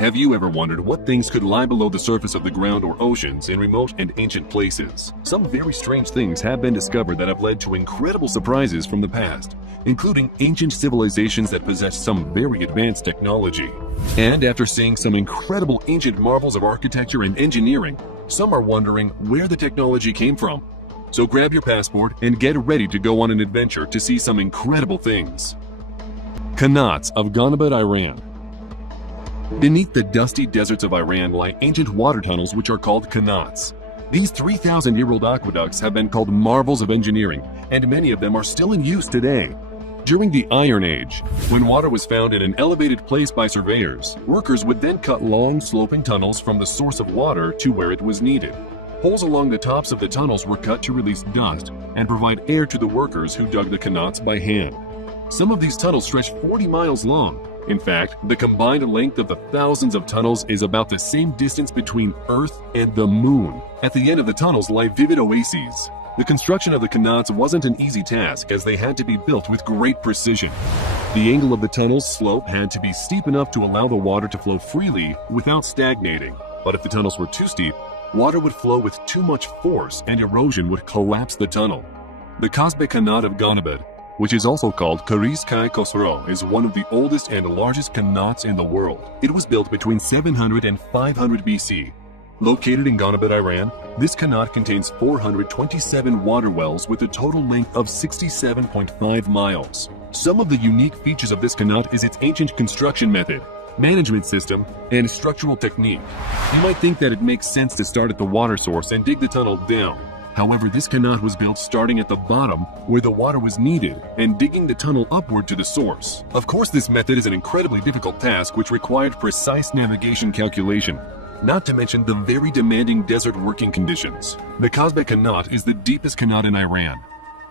Have you ever wondered what things could lie below the surface of the ground or oceans in remote and ancient places? Some very strange things have been discovered that have led to incredible surprises from the past, including ancient civilizations that possess some very advanced technology. And after seeing some incredible ancient marvels of architecture and engineering, some are wondering where the technology came from. So grab your passport and get ready to go on an adventure to see some incredible things. Qanats of Ghanabad, Iran. Beneath the dusty deserts of Iran lie ancient water tunnels which are called qanats. These 3,000-year-old aqueducts have been called marvels of engineering, and many of them are still in use today. During the Iron Age, when water was found in an elevated place by surveyors, workers would then cut long, sloping tunnels from the source of water to where it was needed. Holes along the tops of the tunnels were cut to release dust and provide air to the workers who dug the qanats by hand. Some of these tunnels stretch 40 miles long. In fact, the combined length of the thousands of tunnels is about the same distance between Earth and the Moon. At the end of the tunnels lie vivid oases. The construction of the qanats wasn't an easy task as they had to be built with great precision. The angle of the tunnel's slope had to be steep enough to allow the water to flow freely without stagnating. But if the tunnels were too steep, water would flow with too much force and erosion would collapse the tunnel. The Kasbe Qanat of Ghanabad, which is also called Karis Kai Khosrow, is one of the oldest and largest qanats in the world. It was built between 700 and 500 BC. Located in Ghanabad, Iran, this qanat contains 427 water wells with a total length of 67.5 miles. Some of the unique features of this qanat is its ancient construction method, management system, and structural technique. You might think that it makes sense to start at the water source and dig the tunnel down. However, this qanat was built starting at the bottom where the water was needed and digging the tunnel upward to the source. Of course, this method is an incredibly difficult task which required precise navigation calculation, not to mention the very demanding desert working conditions. The Kasbe Qanat is the deepest qanat in Iran.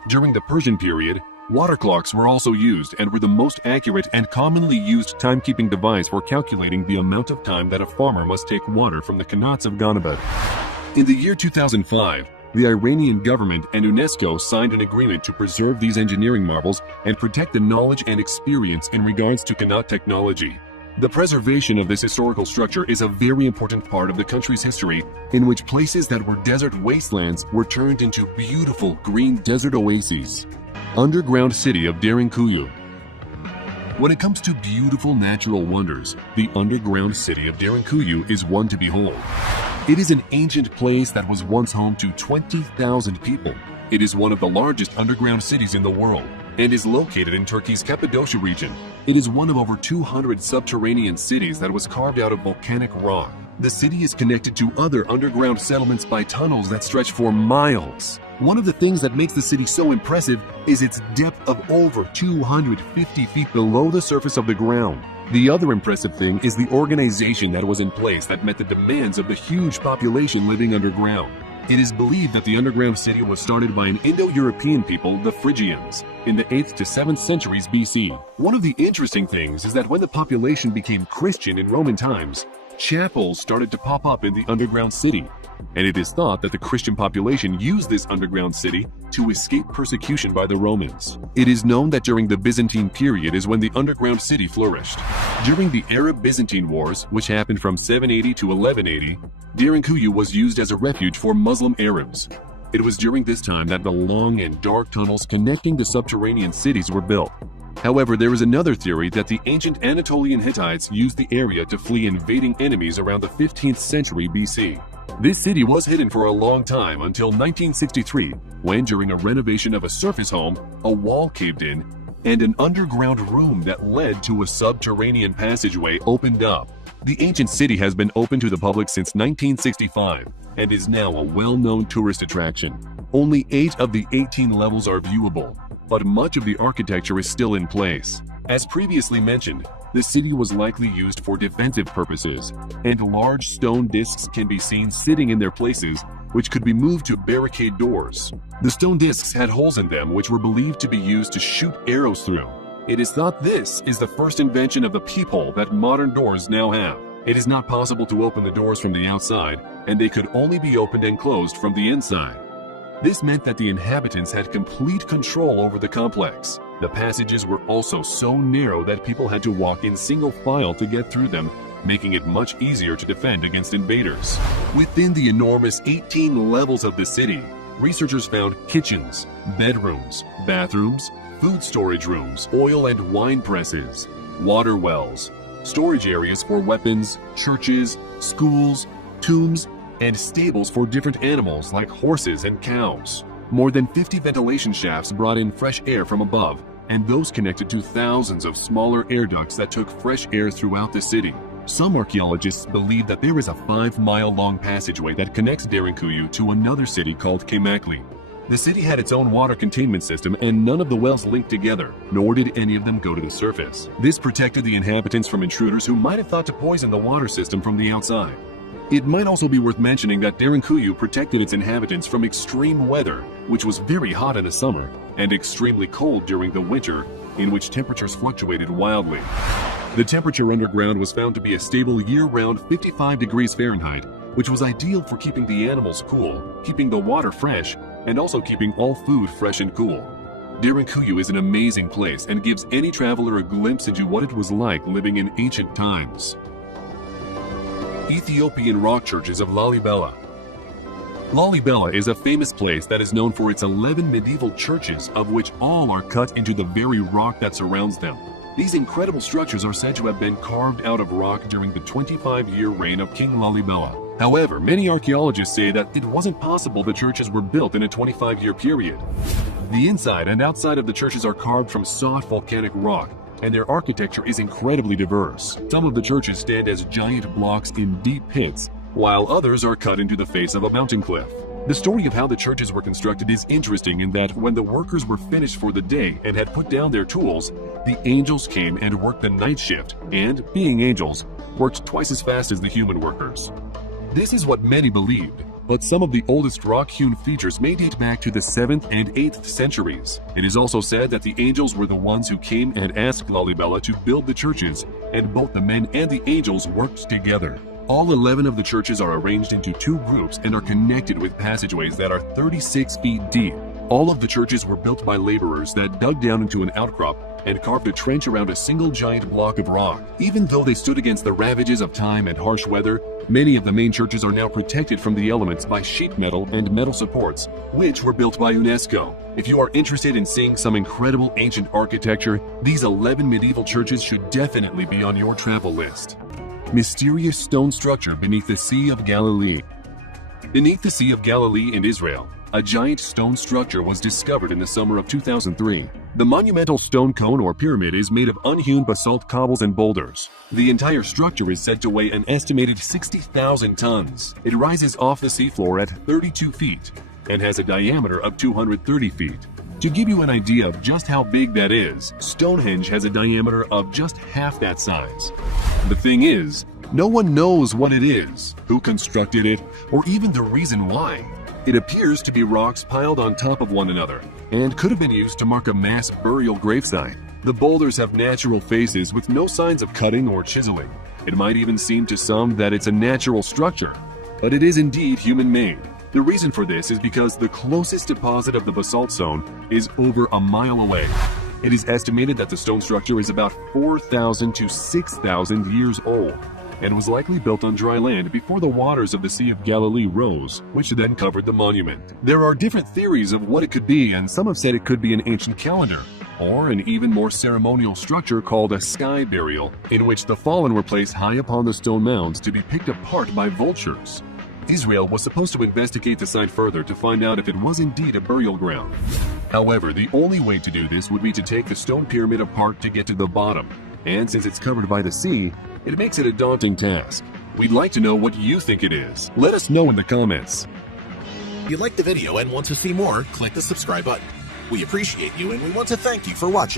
During the Persian period, water clocks were also used and were the most accurate and commonly used timekeeping device for calculating the amount of time that a farmer must take water from the qanats of Ghanabad. In the year 2005, the Iranian government and UNESCO signed an agreement to preserve these engineering marvels and protect the knowledge and experience in regards to qanat technology. The preservation of this historical structure is a very important part of the country's history, in which places that were desert wastelands were turned into beautiful green desert oases. Underground city of Derinkuyu. When it comes to beautiful natural wonders, the underground city of Derinkuyu is one to behold. It is an ancient place that was once home to 20,000 people. It is one of the largest underground cities in the world and is located in Turkey's Cappadocia region. It is one of over 200 subterranean cities that was carved out of volcanic rock. The city is connected to other underground settlements by tunnels that stretch for miles. One of the things that makes the city so impressive is its depth of over 250 feet below the surface of the ground. The other impressive thing is the organization that was in place that met the demands of the huge population living underground. It is believed that the underground city was started by an Indo-European people, the Phrygians, in the 8th to 7th centuries BC. One of the interesting things is that when the population became Christian in Roman times, chapels started to pop up in the underground city, and it is thought that the Christian population used this underground city to escape persecution by the Romans. It is known that during the Byzantine period is when the underground city flourished. During the Arab-Byzantine Wars, which happened from 780 to 1180, Derinkuyu was used as a refuge for Muslim Arabs. It was during this time that the long and dark tunnels connecting the subterranean cities were built. However, there is another theory that the ancient Anatolian Hittites used the area to flee invading enemies around the 15th century BC. This city was hidden for a long time until 1963, when during a renovation of a surface home, a wall caved in and an underground room that led to a subterranean passageway opened up. The ancient city has been open to the public since 1965 and is now a well-known tourist attraction. Only 8 of the 18 levels are viewable, but much of the architecture is still in place. As previously mentioned, the city was likely used for defensive purposes, and large stone discs can be seen sitting in their places, which could be moved to barricade doors. The stone discs had holes in them which were believed to be used to shoot arrows through. It is thought this is the first invention of the peephole that modern doors now have. It is not possible to open the doors from the outside, and they could only be opened and closed from the inside. This meant that the inhabitants had complete control over the complex. The passages were also so narrow that people had to walk in single file to get through them, making it much easier to defend against invaders. Within the enormous 18 levels of the city, researchers found kitchens, bedrooms, bathrooms, food storage rooms, oil and wine presses, water wells, storage areas for weapons, churches, schools, tombs, and stables for different animals like horses and cows. More than 50 ventilation shafts brought in fresh air from above, and those connected to thousands of smaller air ducts that took fresh air throughout the city. Some archaeologists believe that there is a 5-mile-long passageway that connects Derinkuyu to another city called Kemakli. The city had its own water containment system, and none of the wells linked together, nor did any of them go to the surface. This protected the inhabitants from intruders who might have thought to poison the water system from the outside. It might also be worth mentioning that Derinkuyu protected its inhabitants from extreme weather, which was very hot in the summer and extremely cold during the winter, in which temperatures fluctuated wildly. The temperature underground was found to be a stable year-round 55 degrees Fahrenheit, which was ideal for keeping the animals cool, keeping the water fresh, and also keeping all food fresh and cool. Derinkuyu is an amazing place and gives any traveler a glimpse into what it was like living in ancient times. Ethiopian rock churches of Lalibela. Lalibela is a famous place that is known for its 11 medieval churches, of which all are cut into the very rock that surrounds them. These incredible structures are said to have been carved out of rock during the 25-year reign of King Lalibela. However, many archaeologists say that it wasn't possible the churches were built in a 25-year period. The inside and outside of the churches are carved from soft volcanic rock, and their architecture is incredibly diverse. Some of the churches stand as giant blocks in deep pits, while others are cut into the face of a mountain cliff. The story of how the churches were constructed is interesting in that when the workers were finished for the day and had put down their tools, the angels came and worked the night shift and, being angels, worked twice as fast as the human workers. This is what many believed, but some of the oldest rock-hewn features may date back to the 7th and 8th centuries. It is also said that the angels were the ones who came and asked Lalibela to build the churches, and both the men and the angels worked together. All 11 of the churches are arranged into 2 groups and are connected with passageways that are 36 feet deep. All of the churches were built by laborers that dug down into an outcrop and carved a trench around a single giant block of rock. Even though they stood against the ravages of time and harsh weather, many of the main churches are now protected from the elements by sheet metal and metal supports, which were built by UNESCO. If you are interested in seeing some incredible ancient architecture, these 11 medieval churches should definitely be on your travel list. Mysterious stone structure beneath the Sea of Galilee. Beneath the Sea of Galilee in Israel, a giant stone structure was discovered in the summer of 2003. The monumental stone cone or pyramid is made of unhewn basalt cobbles and boulders. The entire structure is said to weigh an estimated 60,000 tons. It rises off the seafloor at 32 feet and has a diameter of 230 feet. To give you an idea of just how big that is, Stonehenge has a diameter of just half that size. The thing is, no one knows what it is, who constructed it, or even the reason why. It appears to be rocks piled on top of one another, and could have been used to mark a mass burial gravesite. The boulders have natural faces with no signs of cutting or chiseling. It might even seem to some that it's a natural structure, but it is indeed human-made. The reason for this is because the closest deposit of the basalt zone is over a mile away. It is estimated that the stone structure is about 4,000 to 6,000 years old, and was likely built on dry land before the waters of the Sea of Galilee rose, which then covered the monument. There are different theories of what it could be, and some have said it could be an ancient calendar, or an even more ceremonial structure called a sky burial, in which the fallen were placed high upon the stone mounds to be picked apart by vultures. Israel was supposed to investigate the site further to find out if it was indeed a burial ground. However, the only way to do this would be to take the stone pyramid apart to get to the bottom, and since it's covered by the sea, it makes it a daunting task. We'd like to know what you think it is. Let us know in the comments. If you liked the video and want to see more, click the subscribe button. We appreciate you and we want to thank you for watching.